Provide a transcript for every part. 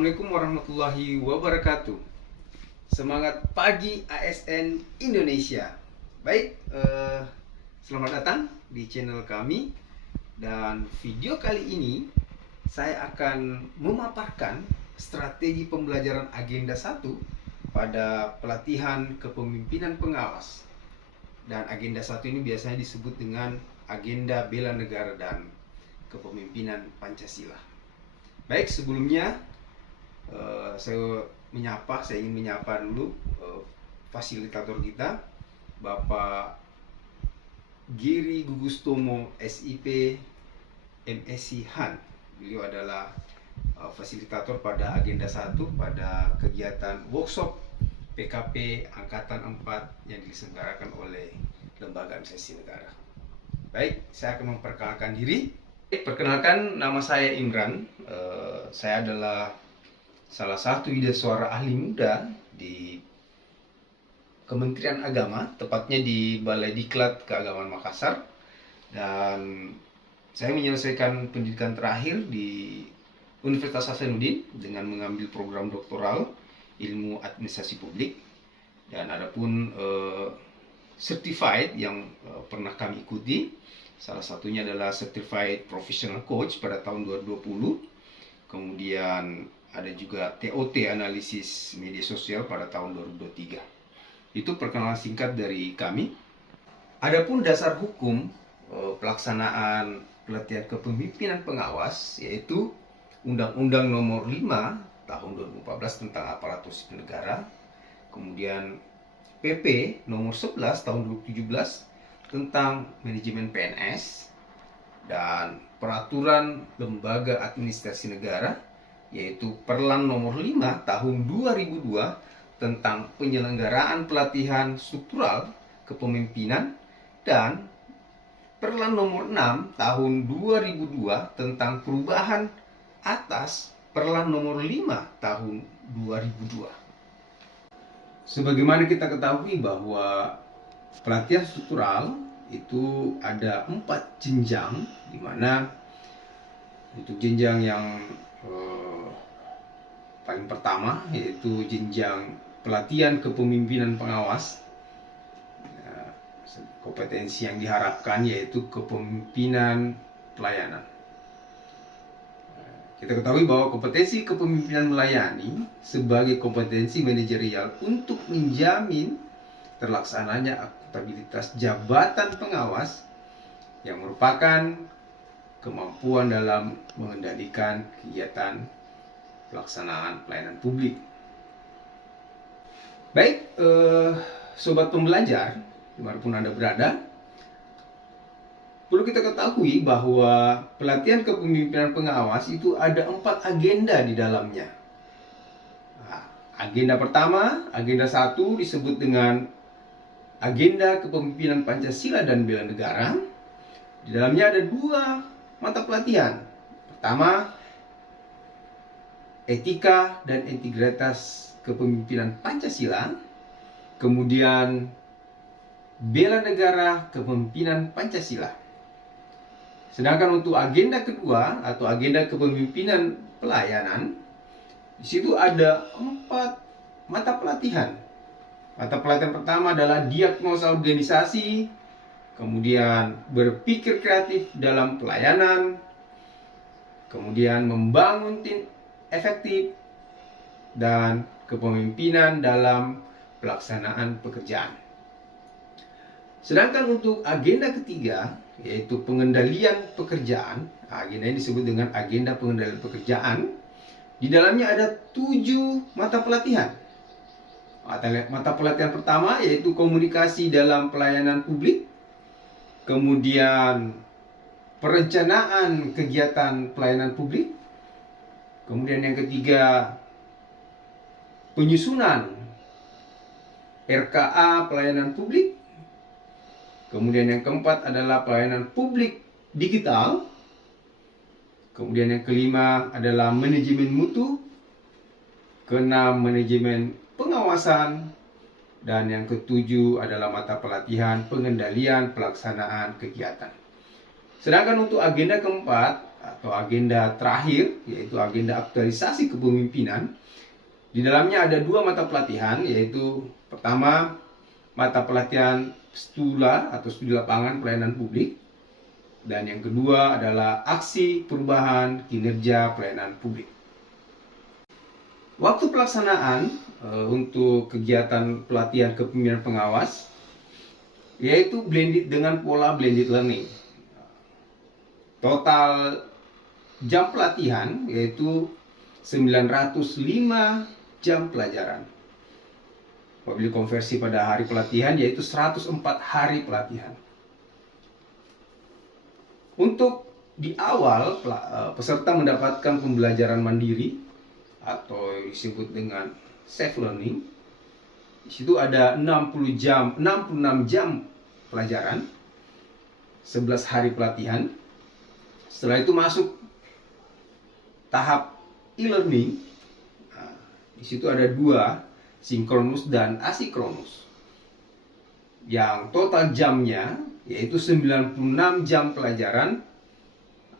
Assalamualaikum warahmatullahi wabarakatuh. Semangat pagi ASN Indonesia. Baik, selamat datang di channel kami. Dan video kali ini saya akan memaparkan strategi pembelajaran agenda 1 pada pelatihan kepemimpinan pengawas. Dan agenda 1 ini biasanya disebut dengan agenda bela negara dan kepemimpinan Pancasila. Baik, sebelumnya saya ingin menyapa dulu fasilitator kita, Bapak Giri Gugustomo SIP MSc Han. Beliau adalah fasilitator pada agenda 1 pada kegiatan workshop PKP Angkatan 4 yang diselenggarakan oleh Lembaga Administrasi Negara. Baik, saya akan memperkenalkan diri. Perkenalkan, nama saya Imran. Saya adalah salah satu ide suara ahli muda di Kementerian Agama, tepatnya di Balai Diklat Keagamaan Makassar. Dan saya menyelesaikan pendidikan terakhir di Universitas Hasanuddin dengan mengambil program doktoral ilmu administrasi publik. Dan adapun certified yang pernah kami ikuti, salah satunya adalah Certified Professional Coach pada tahun 2020. Kemudian ada juga TOT analisis media sosial pada tahun 2023. Itu perkenalan singkat dari kami. Adapun dasar hukum pelaksanaan pelatihan kepemimpinan pengawas, yaitu Undang-Undang Nomor 5 Tahun 2014 tentang Aparatur Sipil Negara, kemudian PP Nomor 11 Tahun 2017 tentang manajemen PNS, dan Peraturan Lembaga Administrasi Negara, yaitu Perlan Nomor 5 Tahun 2002 tentang penyelenggaraan pelatihan struktural kepemimpinan, dan Perlan Nomor 6 Tahun 2002 tentang perubahan atas Perlan Nomor 5 Tahun 2002. Sebagaimana kita ketahui bahwa pelatihan struktural itu ada 4 jenjang, di mana untuk jenjang yang paling pertama yaitu jenjang pelatihan kepemimpinan pengawas. Kompetensi yang diharapkan yaitu kepemimpinan pelayanan. Kita ketahui bahwa kompetensi kepemimpinan melayani sebagai kompetensi manajerial untuk menjamin terlaksananya akuntabilitas jabatan pengawas yang merupakan kemampuan dalam mengendalikan kegiatan pelaksanaan pelayanan publik. Baik, sobat pembelajar, dimanapun Anda berada, perlu kita ketahui bahwa pelatihan kepemimpinan pengawas itu ada 4 agenda di dalamnya. Nah, agenda pertama, agenda 1 disebut dengan agenda kepemimpinan Pancasila dan bela negara. Di dalamnya ada 2 mata pelatihan. Pertama, etika dan integritas kepemimpinan Pancasila. Kemudian bela negara kepemimpinan Pancasila. Sedangkan untuk agenda kedua atau agenda kepemimpinan pelayanan, di situ ada 4 mata pelatihan. Mata pelatihan pertama adalah diagnosa organisasi, kemudian berpikir kreatif dalam pelayanan, kemudian membangun tim efektif, dan kepemimpinan dalam pelaksanaan pekerjaan. Sedangkan untuk agenda ketiga, yaitu pengendalian pekerjaan, agenda ini disebut dengan agenda pengendalian pekerjaan. Di dalamnya ada 7 mata pelatihan. Mata pelatihan pertama yaitu komunikasi dalam pelayanan publik, kemudian perencanaan kegiatan pelayanan publik, kemudian yang ketiga penyusunan RKA pelayanan publik, kemudian yang keempat adalah pelayanan publik digital, kemudian yang kelima adalah manajemen mutu, keenam manajemen pengawasan, dan yang ketujuh adalah mata pelatihan pengendalian pelaksanaan kegiatan. Sedangkan untuk agenda keempat atau agenda terakhir, yaitu agenda aktualisasi kepemimpinan. Di dalamnya ada 2 mata pelatihan, yaitu pertama mata pelatihan STULA atau studi lapangan pelayanan publik, dan yang kedua adalah aksi perubahan kinerja pelayanan publik. Waktu pelaksanaan untuk kegiatan pelatihan kepemimpinan pengawas yaitu blended dengan pola blended learning. Total jam pelatihan yaitu 905 jam pelajaran. Apabila konversi pada hari pelatihan yaitu 104 hari pelatihan. Untuk di awal peserta mendapatkan pembelajaran mandiri atau disebut dengan self learning. Di situ ada 66 jam pelajaran, 11 hari pelatihan. Setelah itu masuk tahap e-learning. Nah, di situ ada 2, sinkronus dan asinkronus. Yang total jamnya yaitu 96 jam pelajaran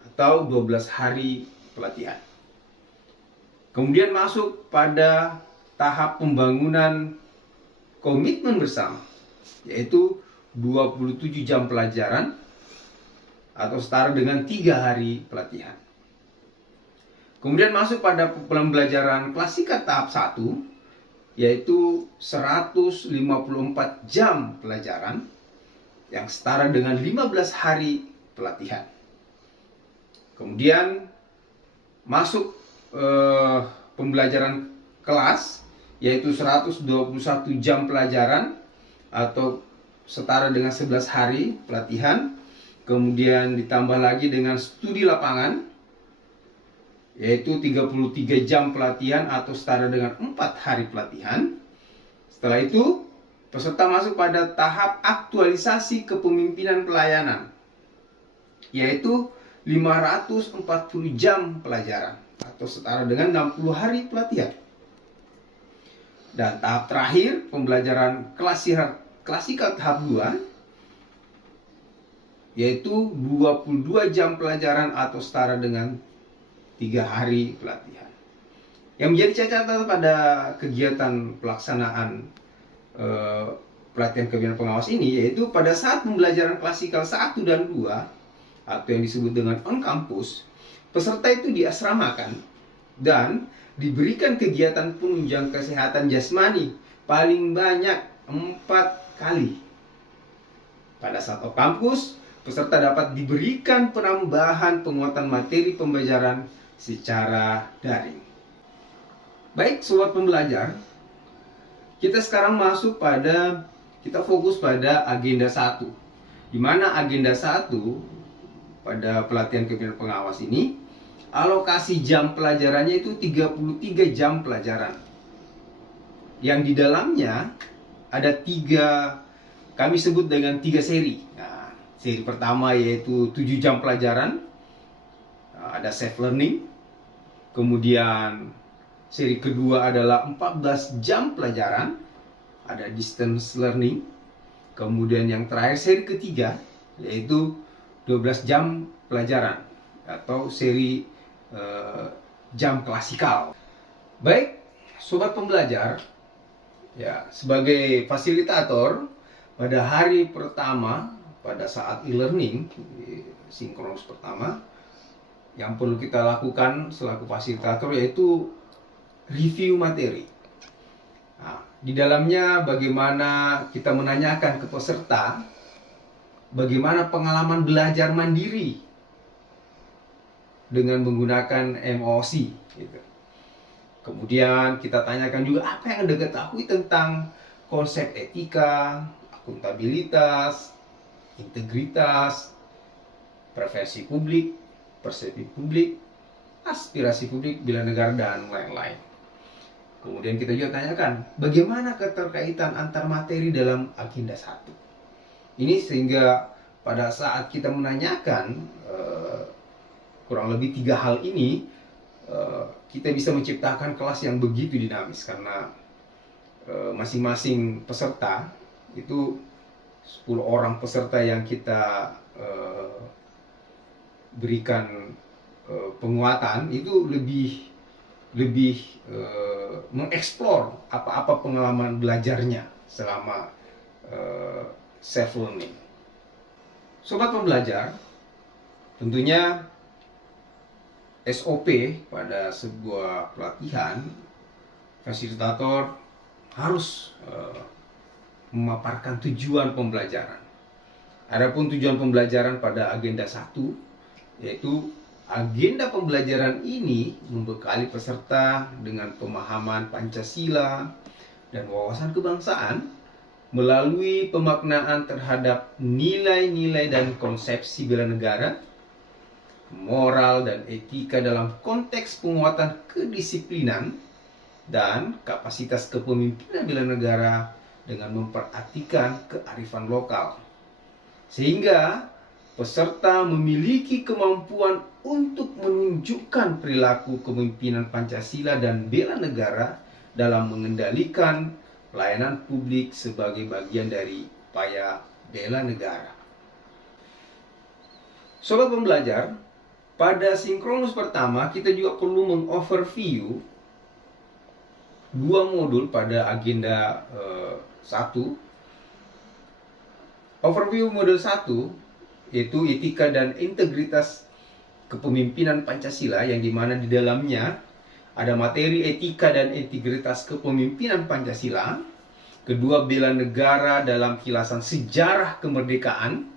atau 12 hari pelatihan. Kemudian masuk pada tahap pembangunan komitmen bersama, yaitu 27 jam pelajaran atau setara dengan 3 hari pelatihan. Kemudian masuk pada pembelajaran klasika tahap 1, yaitu 154 jam pelajaran yang setara dengan 15 hari pelatihan. Kemudian masuk pembelajaran kelas, yaitu 121 jam pelajaran atau setara dengan 11 hari pelatihan. Kemudian ditambah lagi dengan studi lapangan, yaitu 33 jam pelatihan atau setara dengan 4 hari pelatihan. Setelah itu peserta masuk pada tahap aktualisasi kepemimpinan pelayanan, yaitu 540 jam pelajaran atau setara dengan 60 hari pelatihan. Dan tahap terakhir pembelajaran klasikal tahap 2, yaitu 22 jam pelajaran atau setara dengan 3 hari pelatihan. Yang menjadi catatan pada kegiatan pelaksanaan pelatihan kepemimpinan pengawas ini, yaitu pada saat pembelajaran klasikal 1 dan 2 atau yang disebut dengan on campus, peserta itu diasramakan dan diberikan kegiatan penunjang kesehatan jasmani paling banyak 4 kali. Pada saat on campus, peserta dapat diberikan penambahan penguatan materi pembelajaran secara daring. Baik, sobat pembelajar, kita sekarang kita fokus pada agenda 1. Di mana agenda 1 pada pelatihan kepemimpinan pengawas ini, alokasi jam pelajarannya itu 33 jam pelajaran. Yang di dalamnya ada 3, kami sebut dengan 3 seri. Nah, seri pertama yaitu 7 jam pelajaran, ada self learning. Kemudian seri kedua adalah 14 jam pelajaran, ada distance learning. Kemudian yang terakhir seri ketiga yaitu 12 jam pelajaran atau seri jam klasikal. Baik, sobat pembelajar, ya, sebagai fasilitator pada hari pertama pada saat e-learning sinkronus pertama, yang perlu kita lakukan selaku fasilitator yaitu review materi. Nah, di dalamnya bagaimana kita menanyakan ke peserta bagaimana pengalaman belajar mandiri dengan menggunakan MOOC gitu. Kemudian kita tanyakan juga apa yang Anda ketahui tentang konsep etika, akuntabilitas, integritas, preferensi publik, persepsi publik, aspirasi publik, bela negara, dan lain-lain. Kemudian kita juga tanyakan bagaimana keterkaitan antar materi dalam agenda 1. Ini sehingga pada saat kita menanyakan kurang lebih 3 hal ini, kita bisa menciptakan kelas yang begitu dinamis karena masing-masing peserta itu 10 orang peserta yang kita berikan penguatan itu lebih mengeksplor apa-apa pengalaman belajarnya selama self learning. Sobat pembelajar, tentunya SOP pada sebuah pelatihan, fasilitator harus memaparkan tujuan pembelajaran. Adapun tujuan pembelajaran pada agenda 1, yaitu agenda pembelajaran ini membekali peserta dengan pemahaman Pancasila dan wawasan kebangsaan melalui pemaknaan terhadap nilai-nilai dan konsepsi bela negara, moral dan etika dalam konteks penguatan kedisiplinan dan kapasitas kepemimpinan bela negara dengan memperhatikan kearifan lokal. Sehingga peserta memiliki kemampuan untuk menunjukkan perilaku kepemimpinan Pancasila dan bela negara dalam mengendalikan pelayanan publik sebagai bagian dari upaya bela negara. Sobat pembelajar, pada sinkronus pertama kita juga perlu mengoverview 2 modul pada agenda 1. Overview modul 1 yaitu etika dan integritas kepemimpinan Pancasila, yang dimana di dalamnya ada materi etika dan integritas kepemimpinan Pancasila. Kedua, bela negara dalam kilasan sejarah kemerdekaan.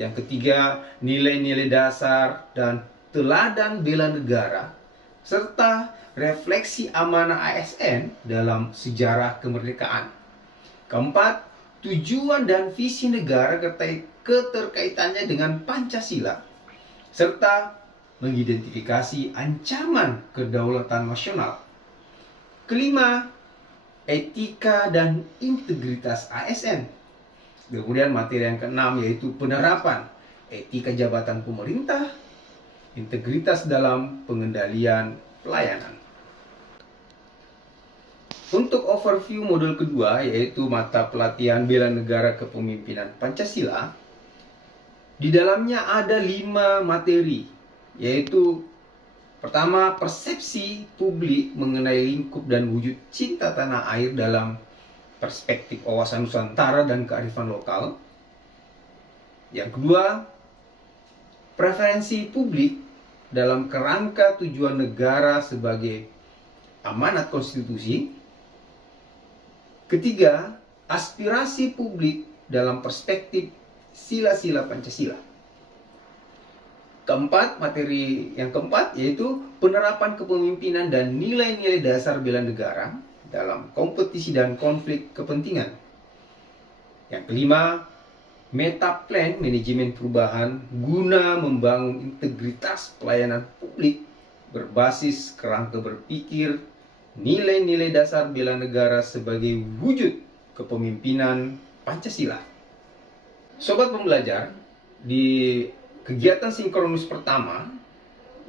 Yang ketiga, nilai-nilai dasar dan teladan bela negara, serta refleksi amanah ASN dalam sejarah kemerdekaan. Keempat, tujuan dan visi negara keterkaitannya dengan Pancasila, serta mengidentifikasi ancaman kedaulatan nasional. Kelima, etika dan integritas ASN. Kemudian materi yang keenam yaitu penerapan etika jabatan pemerintah, integritas dalam pengendalian pelayanan. Untuk overview modul kedua, yaitu mata pelatihan bela negara kepemimpinan Pancasila, di dalamnya ada 5 materi, yaitu pertama, persepsi publik mengenai lingkup dan wujud cinta tanah air dalam perspektif wawasan Nusantara dan kearifan lokal. Yang kedua, preferensi publik dalam kerangka tujuan negara sebagai amanat konstitusi. Ketiga, aspirasi publik dalam perspektif sila-sila Pancasila. Materi yang keempat yaitu penerapan kepemimpinan dan nilai-nilai dasar bela negara dalam kompetisi dan konflik kepentingan. Yang kelima, meta plan manajemen perubahan guna membangun integritas pelayanan publik berbasis kerangka berpikir nilai-nilai dasar bela negara sebagai wujud kepemimpinan Pancasila. Sobat pembelajar, di kegiatan sinkronus pertama,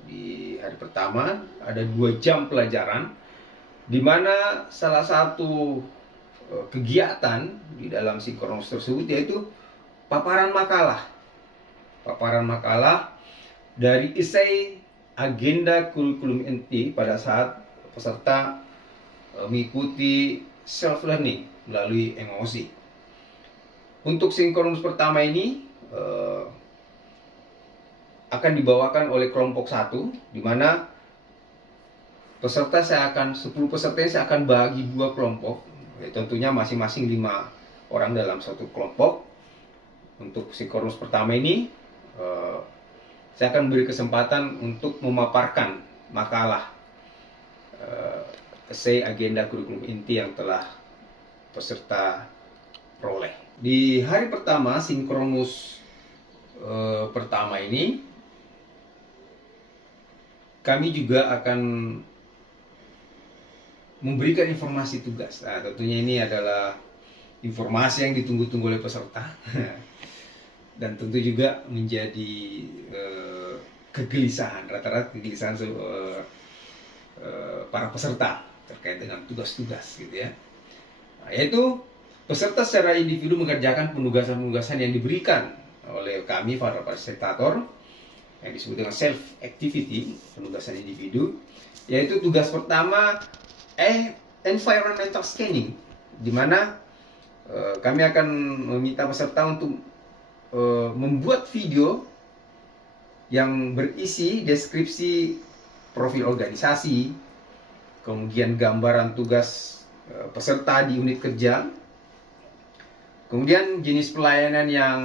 di hari pertama ada 2 jam pelajaran, di mana salah satu kegiatan di dalam sinkronus tersebut yaitu paparan makalah. Paparan makalah dari esai agenda kurikulum inti pada saat peserta mengikuti self learning melalui emosi. Untuk sinkronus pertama ini akan dibawakan oleh kelompok 1, di mana 10 peserta saya akan bagi 2 kelompok, tentunya masing-masing 5 orang dalam satu kelompok. Untuk sinkronus pertama ini saya akan beri kesempatan untuk memaparkan makalah esai agenda kurikulum inti yang telah peserta peroleh. Di hari pertama sinkronus pertama ini, kami juga akan memberikan informasi tugas. Nah, tentunya ini adalah informasi yang ditunggu-tunggu oleh peserta dan tentu juga menjadi kegelisahan, rata-rata kegelisahan para peserta terkait dengan tugas-tugas gitu ya. Nah, yaitu peserta secara individu mengerjakan penugasan-penugasan yang diberikan oleh kami para fasilitator yang disebut dengan self activity, penugasan individu, yaitu tugas pertama environmental scanning, di mana kami akan meminta peserta untuk membuat video yang berisi deskripsi profil organisasi, kemudian gambaran tugas peserta di unit kerja, kemudian jenis pelayanan yang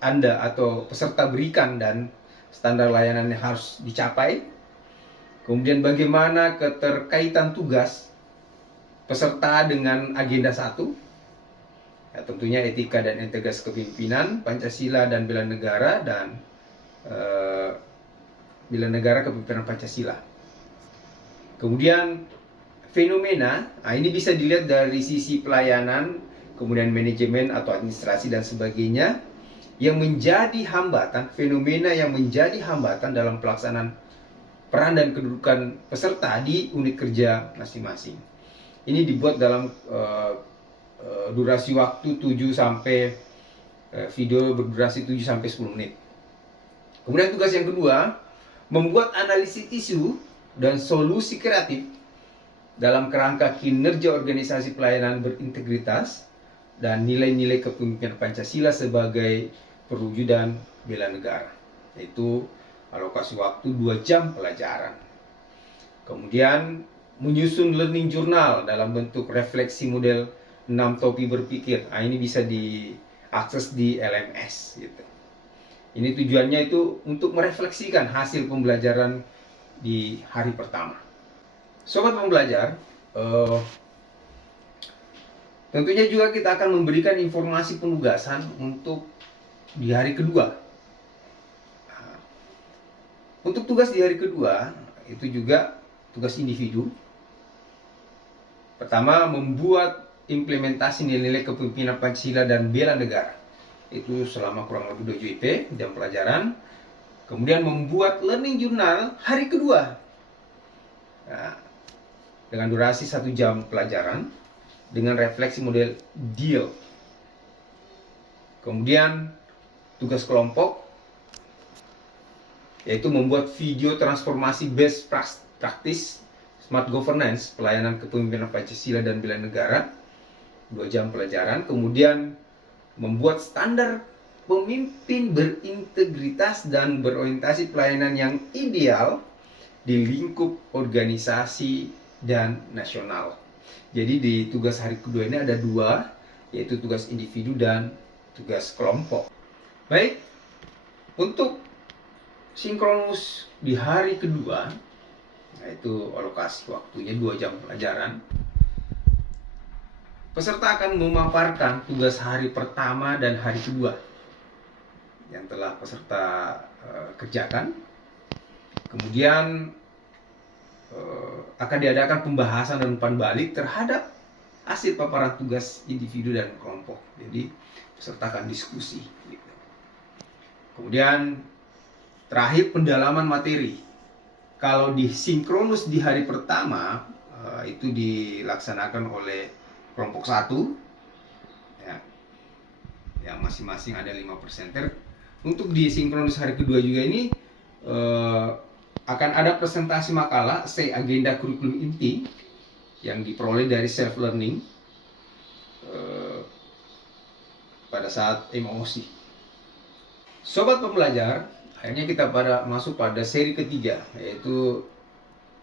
Anda atau peserta berikan dan standar layanan yang harus dicapai, kemudian bagaimana keterkaitan tugas peserta dengan agenda 1, ya, tentunya etika dan integritas kepemimpinan, Pancasila dan bela negara, dan bela negara kepemimpinan Pancasila. Kemudian fenomena, ini bisa dilihat dari sisi pelayanan, kemudian manajemen atau administrasi dan sebagainya, yang menjadi hambatan, fenomena yang menjadi hambatan dalam pelaksanaan peran dan kedudukan peserta di unit kerja masing-masing. Ini dibuat dalam durasi waktu 7 sampai video berdurasi 7 sampai 10 menit. Kemudian tugas yang kedua, membuat analisis isu dan solusi kreatif dalam kerangka kinerja organisasi pelayanan berintegritas dan nilai-nilai kepemimpinan Pancasila sebagai perwujudan bela negara, yaitu alokasi waktu 2 jam pelajaran. Kemudian menyusun learning journal dalam bentuk refleksi model 6 topi berpikir. Ini bisa diakses di LMS gitu. Ini tujuannya itu untuk merefleksikan hasil pembelajaran di hari pertama. Sobat pembelajar, tentunya juga kita akan memberikan informasi penugasan untuk di hari kedua. Untuk tugas di hari kedua, itu juga tugas individu. Pertama, membuat implementasi nilai-nilai kepemimpinan Pancasila dan bela negara. Itu selama kurang lebih 2 JP, jam pelajaran. Kemudian membuat learning journal hari kedua. Nah, dengan durasi 1 jam pelajaran, dengan refleksi model deal. Kemudian tugas kelompok, yaitu membuat video transformasi best practice smart governance pelayanan kepemimpinan Pancasila dan bela negara, 2 jam pelajaran. Kemudian membuat standar pemimpin berintegritas dan berorientasi pelayanan yang ideal di lingkup organisasi dan nasional. Jadi di tugas hari kedua ini ada 2, yaitu tugas individu dan tugas kelompok. Baik, untuk sinkronus di hari kedua, yaitu alokasi waktunya 2 jam pelajaran, peserta akan memaparkan tugas hari pertama dan hari kedua yang telah peserta kerjakan. Kemudian akan diadakan pembahasan dan umpan balik terhadap hasil paparan tugas individu dan kelompok. Jadi peserta akan diskusi. Kemudian terakhir, pendalaman materi. Kalau di sinkronus di hari pertama, itu dilaksanakan oleh kelompok 1, ya, yang masing-masing ada 5 presenter. Untuk di sinkronus hari kedua juga ini akan ada presentasi makalah agenda kurikulum inti yang diperoleh dari self learning pada saat MOC. Sobat pembelajar, akhirnya kita masuk pada seri ketiga, yaitu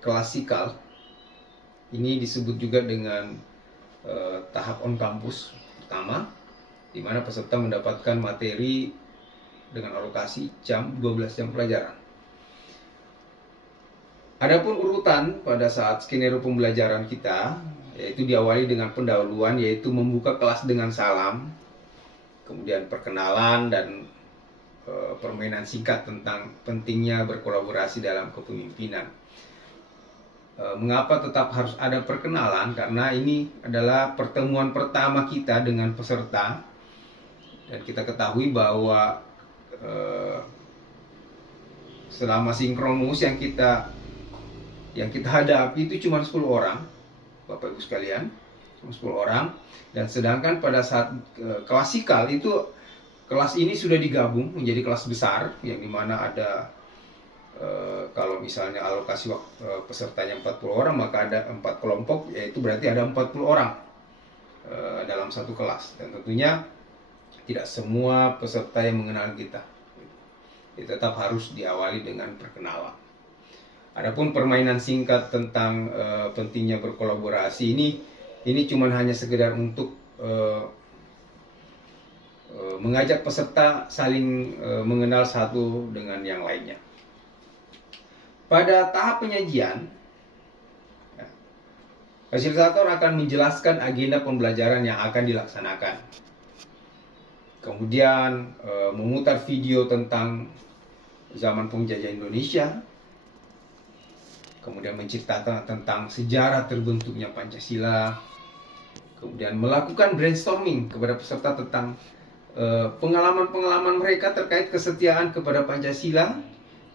klasikal. Ini disebut juga dengan tahap on campus pertama, di mana peserta mendapatkan materi dengan alokasi 12 jam pelajaran. Adapun urutan pada saat skenario pembelajaran kita, yaitu diawali dengan pendahuluan, yaitu membuka kelas dengan salam, kemudian perkenalan dan permainan singkat tentang pentingnya berkolaborasi dalam kepemimpinan. Mengapa tetap harus ada perkenalan? Karena ini adalah pertemuan pertama kita dengan peserta, dan kita ketahui bahwa selama sinkronus yang kita hadapi itu cuma 10 orang, Bapak Ibu sekalian, cuma 10 orang. Dan sedangkan pada saat klasikal itu kelas ini sudah digabung menjadi kelas besar, yang dimana ada kalau misalnya alokasi pesertanya 40 orang, maka ada 4 kelompok, yaitu berarti ada 40 orang dalam satu kelas. Dan tentunya tidak semua peserta yang mengenal kita. Tetap harus diawali dengan perkenalan. Adapun permainan singkat tentang pentingnya berkolaborasi ini cuma hanya sekedar untuk mengajak peserta saling mengenal satu dengan yang lainnya. Pada tahap penyajian, fasilitator akan menjelaskan agenda pembelajaran yang akan dilaksanakan. Kemudian memutar video tentang zaman penjajahan Indonesia. Kemudian menceritakan tentang sejarah terbentuknya Pancasila. Kemudian melakukan brainstorming kepada peserta tentang pengalaman-pengalaman mereka terkait kesetiaan kepada Pancasila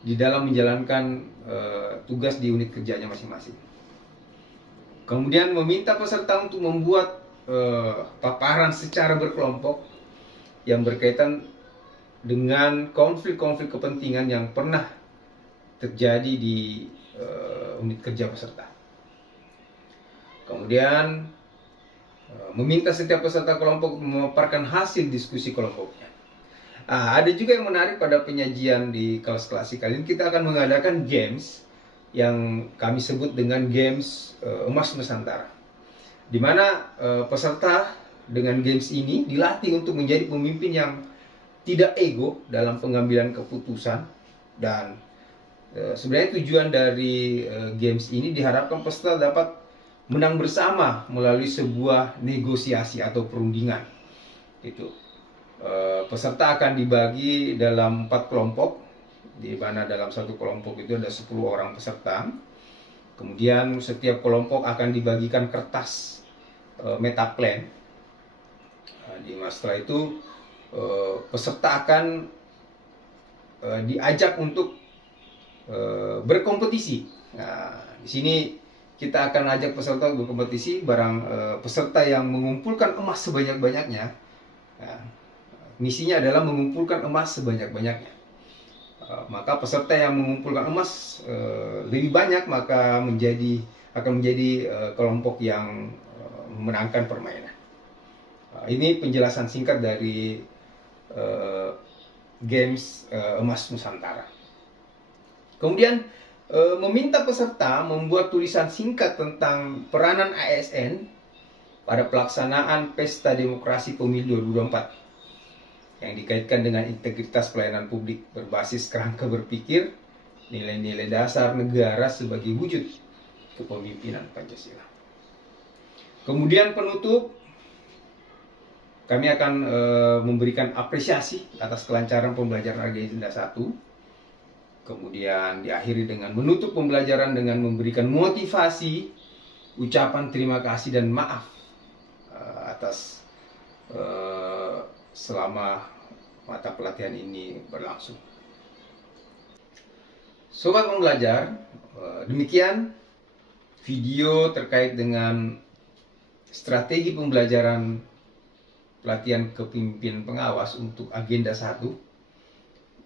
di dalam menjalankan tugas di unit kerjanya masing-masing. Kemudian meminta peserta untuk membuat paparan secara berkelompok yang berkaitan dengan konflik-konflik kepentingan yang pernah terjadi di unit kerja peserta. Kemudian meminta setiap peserta kelompok memaparkan hasil diskusi kelompoknya. Ada juga yang menarik pada penyajian di kelas klasik kali ini. Kita akan mengadakan games yang kami sebut dengan games Emas Nusantara, di mana peserta dengan games ini dilatih untuk menjadi pemimpin yang tidak ego dalam pengambilan keputusan. Dan sebenarnya tujuan dari games ini diharapkan peserta dapat menang bersama melalui sebuah negosiasi atau perundingan. Peserta akan dibagi dalam 4 kelompok, di mana dalam satu kelompok itu ada 10 orang peserta. Kemudian setiap kelompok akan dibagikan kertas metaplan. Setelah itu peserta akan diajak untuk berkompetisi. Di sini kita akan ajak peserta berkompetisi. Peserta yang mengumpulkan emas sebanyak-banyaknya, misinya adalah mengumpulkan emas sebanyak-banyaknya. Maka peserta yang mengumpulkan emas lebih banyak maka akan menjadi kelompok yang memenangkan permainan. Ini penjelasan singkat dari games Emas Nusantara. Kemudian meminta peserta membuat tulisan singkat tentang peranan ASN pada pelaksanaan Pesta Demokrasi Pemilu 2024 yang dikaitkan dengan integritas pelayanan publik berbasis kerangka berpikir, nilai-nilai dasar negara sebagai wujud kepemimpinan Pancasila. Kemudian penutup, kami akan memberikan apresiasi atas kelancaran pembelajaran agenda 1. Kemudian diakhiri dengan menutup pembelajaran dengan memberikan motivasi, ucapan terima kasih dan maaf atas selama mata pelatihan ini berlangsung. Sobat pembelajar, demikian video terkait dengan strategi pembelajaran pelatihan kepemimpinan pengawas untuk agenda 1.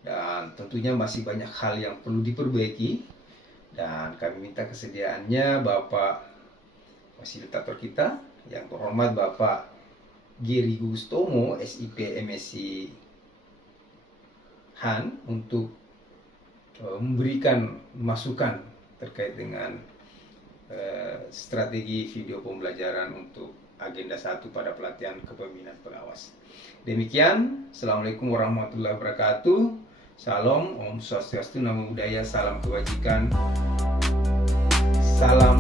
Dan tentunya masih banyak hal yang perlu diperbaiki. Dan kami minta kesediaannya Bapak fasilitator kita, yang terhormat Bapak Giri Gustomo, SIP MSc Han, untuk memberikan masukan terkait dengan strategi video pembelajaran untuk agenda 1 pada pelatihan kepemimpinan pengawas. Demikian, Assalamualaikum warahmatullahi wabarakatuh. Salam, Om Swastiastu, Namo Buddhaya, salam kebajikan, salam